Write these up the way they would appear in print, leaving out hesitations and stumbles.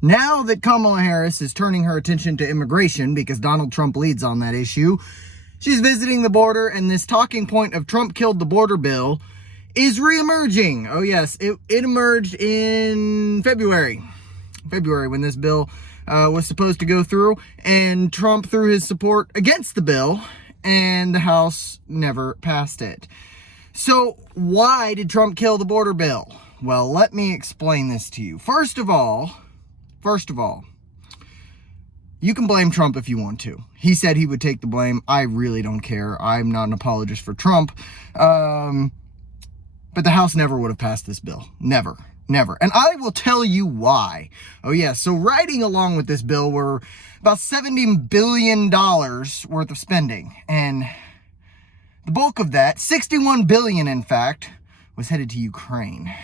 Now that Kamala Harris is turning her attention to immigration because Donald Trump leads on that issue, she's visiting the border, and this talking point of Trump killed the border bill is reemerging. Oh yes, it emerged in February when this bill was supposed to go through, and Trump threw his support against the bill, and the House never passed it. So why did Trump kill the border bill? Well, let me explain this to you. First of all, you can blame Trump if you want to. He said he would take the blame. I really don't care. I'm not an apologist for Trump. But the House never would have passed this bill. Never. And I will tell you why. Oh yeah, so riding along with this bill were about $70 billion worth of spending. And the bulk of that, $61 billion in fact, was headed to Ukraine.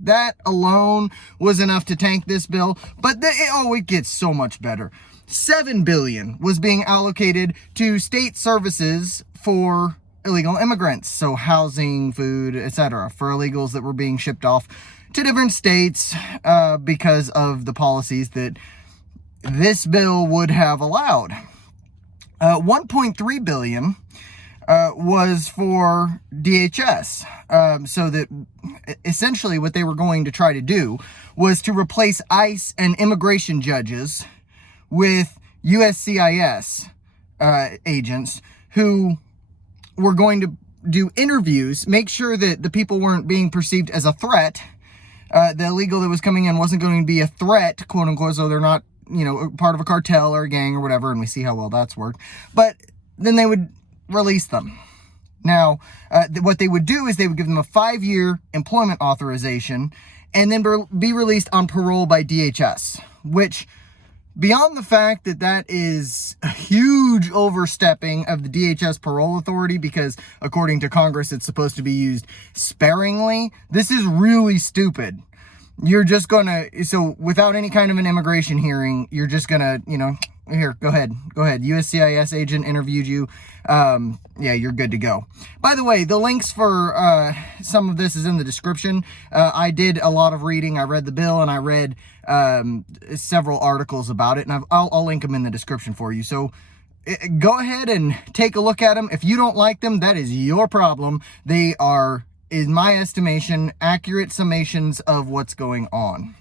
That alone was enough to tank this bill, but it gets so much better. $7 billion was being allocated to state services for illegal immigrants, so housing, food, etc., for illegals that were being shipped off to different states because of the policies that this bill would have allowed. $1.3 billion was for DHS, so that essentially what they were going to try to do was to replace ICE and immigration judges with USCIS agents who were going to do interviews, make sure that the people weren't being perceived as a threat. The illegal that was coming in wasn't going to be a threat, quote unquote, so they're not, part of a cartel or a gang or whatever, and we see how well that's worked. But then they would release them. Now, what they would do is they would give them a 5-year employment authorization and then be released on parole by DHS, which, beyond the fact that that is a huge overstepping of the DHS parole authority, because according to Congress, it's supposed to be used sparingly, this is really stupid. You're just so without any kind of an immigration hearing, you're just gonna, here, go ahead. USCIS agent interviewed you. Yeah, you're good to go. By the way, the links for some of this is in the description. I did a lot of reading. I read the bill and I read several articles about it, and I'll link them in the description for you. So go ahead and take a look at them. If you don't like them, that is your problem. They are, in my estimation, accurate summations of what's going on.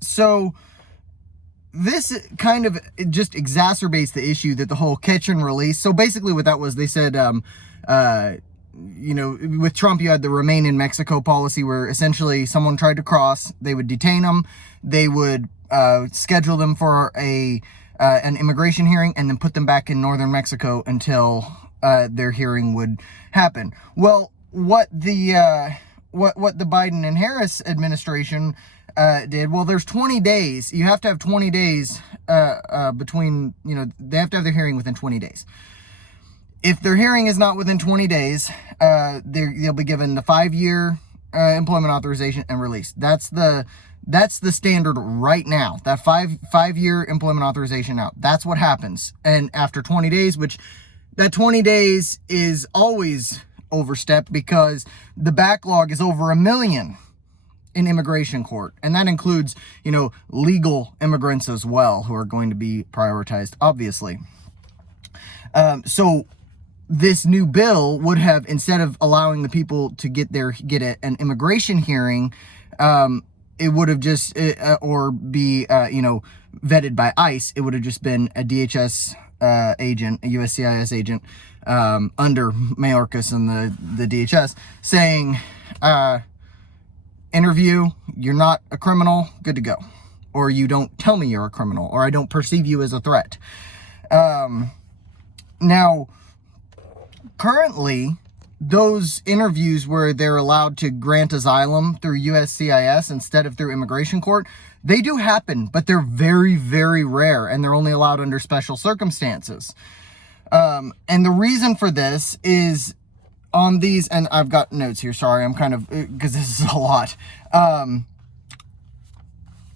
So this kind of just exacerbates the issue that the whole catch and release. So basically what that was, they said, with Trump, you had the remain in Mexico policy, where essentially someone tried to cross, they would detain them, they would schedule them for an immigration hearing, and then put them back in northern Mexico until their hearing would happen. Well, what the Biden and Harris administration did, well, there's 20 days. You have to have 20 days between, they have to have their hearing within 20 days. If their hearing is not within 20 days, they'll be given the 5-year employment authorization and release. That's the standard right now. That five-year employment authorization out. That's what happens. And after 20 days, which that 20 days is always overstepped because the backlog is over 1 million in immigration court. And that includes, legal immigrants as well, who are going to be prioritized, obviously. So this new bill would have, instead of allowing the people to get an immigration hearing, it would have just, or be, vetted by ICE, it would have just been a DHS agent, a USCIS agent, under Mayorkas and the DHS, saying, interview, you're not a criminal, good to go. Or you don't tell me you're a criminal, or I don't perceive you as a threat. Now, currently, those interviews where they're allowed to grant asylum through USCIS instead of through immigration court, they do happen, but they're very, very rare, and they're only allowed under special circumstances. And the reason for this is on these, and I've got notes here, sorry, I'm kind of, because this is a lot.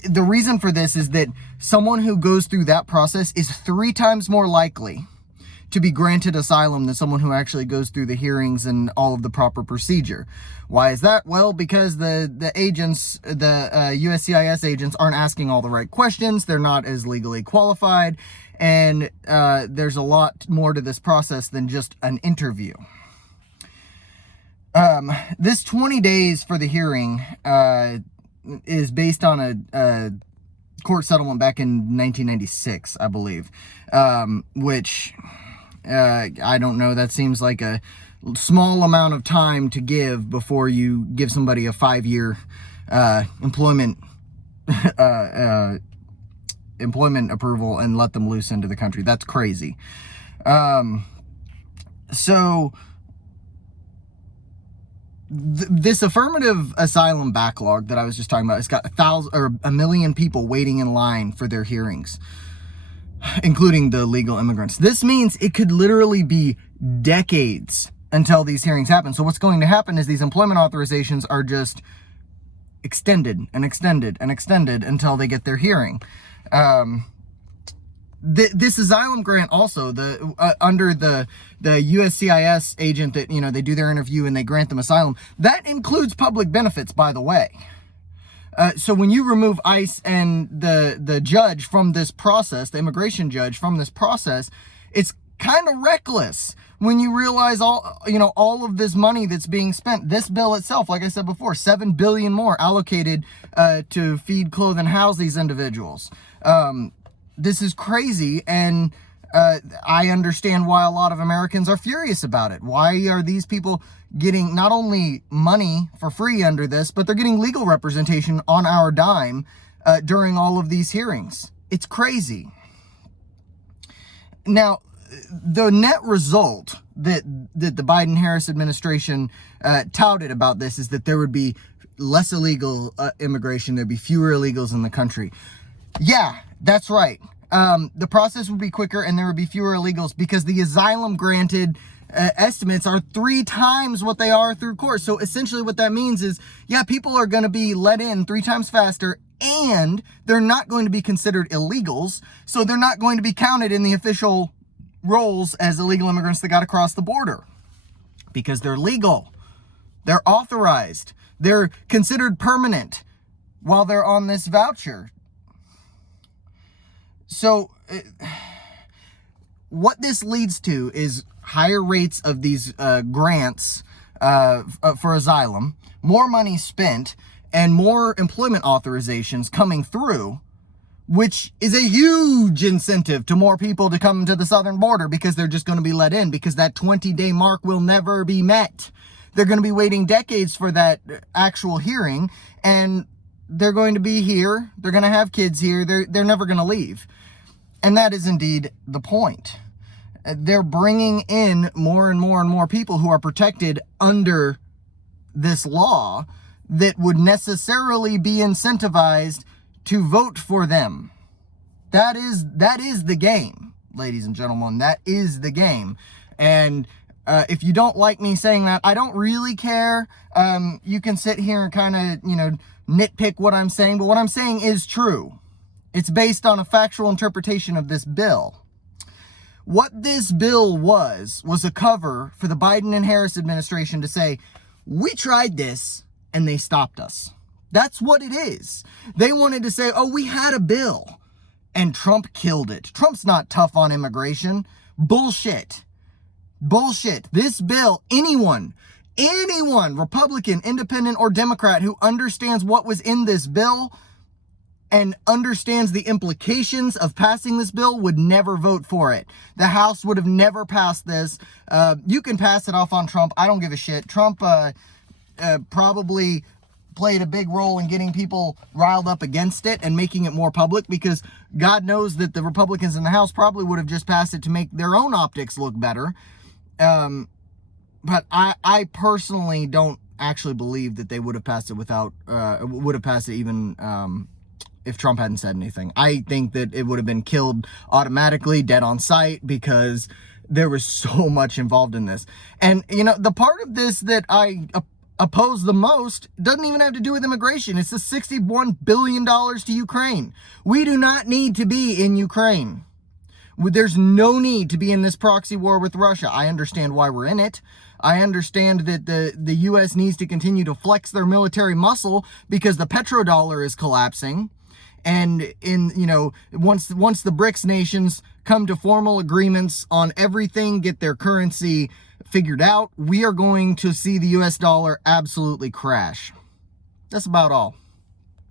The reason for this is that someone who goes through that process is 3 times more likely to be granted asylum than someone who actually goes through the hearings and all of the proper procedure. Why is that? Well, because the agents, the USCIS agents, aren't asking all the right questions. They're not as legally qualified, and there's a lot more to this process than just an interview. This 20 days for the hearing is based on a court settlement back in 1996, I believe, which I don't know. That seems like a small amount of time to give before you give somebody a 5-year employment approval and let them loose into the country. That's crazy. So this affirmative asylum backlog that I was just talking about, it's got 1 million people waiting in line for their hearings, including the legal immigrants. This means it could literally be decades until these hearings happen. So what's going to happen is these employment authorizations are just extended and extended and extended until they get their hearing. This asylum grant also, under the USCIS agent that, they do their interview and they grant them asylum, that includes public benefits, by the way. So when you remove ICE and the judge from this process, the immigration judge from this process, it's kind of reckless when you realize all of this money that's being spent. This bill itself, like I said before, $7 billion more allocated to feed, clothe, and house these individuals. This is crazy, and I understand why a lot of Americans are furious about it. Why are these people getting not only money for free under this, but they're getting legal representation on our dime during all of these hearings? It's crazy. Now, the net result that the Biden-Harris administration touted about this is that there would be less illegal immigration, there'd be fewer illegals in the country. Yeah, that's right. The process would be quicker and there would be fewer illegals because the asylum granted estimates are 3 times what they are through court. So essentially what that means is, yeah, people are going to be let in 3 times faster, and they're not going to be considered illegals. So they're not going to be counted in the official rolls as illegal immigrants that got across the border because they're legal. They're authorized. They're considered permanent while they're on this voucher. So what this leads to is higher rates of these grants for asylum, more money spent, and more employment authorizations coming through, which is a huge incentive to more people to come to the southern border because they're just going to be let in because that 20-day mark will never be met. They're going to be waiting decades for that actual hearing, and they're going to be here. They're going to have kids here. They're never going to leave. And that is indeed the point. They're bringing in more and more and more people who are protected under this law that would necessarily be incentivized to vote for them. That is the game, ladies and gentlemen. That is the game. And if you don't like me saying that, I don't really care. You can sit here and kind of, nitpick what I'm saying, but what I'm saying is true. It's based on a factual interpretation of this bill. What this bill was a cover for the Biden and Harris administration to say, we tried this and they stopped us. That's what it is. They wanted to say, oh, we had a bill and Trump killed it. Trump's not tough on immigration. Bullshit. This bill, anyone, Republican, Independent, or Democrat who understands what was in this bill and understands the implications of passing this bill would never vote for it. The House would have never passed this. You can pass it off on Trump. I don't give a shit. Trump probably played a big role in getting people riled up against it and making it more public because God knows that the Republicans in the House probably would have just passed it to make their own optics look better. But I personally don't actually believe that they would have passed it even if Trump hadn't said anything. I think that it would have been killed automatically, dead on sight, because there was so much involved in this. And, the part of this that I oppose the most doesn't even have to do with immigration. It's the $61 billion to Ukraine. We do not need to be in Ukraine. There's no need to be in this proxy war with Russia. I understand why we're in it. I understand that the U.S. needs to continue to flex their military muscle because the petrodollar is collapsing. And once the BRICS nations come to formal agreements on everything, get their currency figured out, we are going to see the US dollar absolutely crash. That's about all.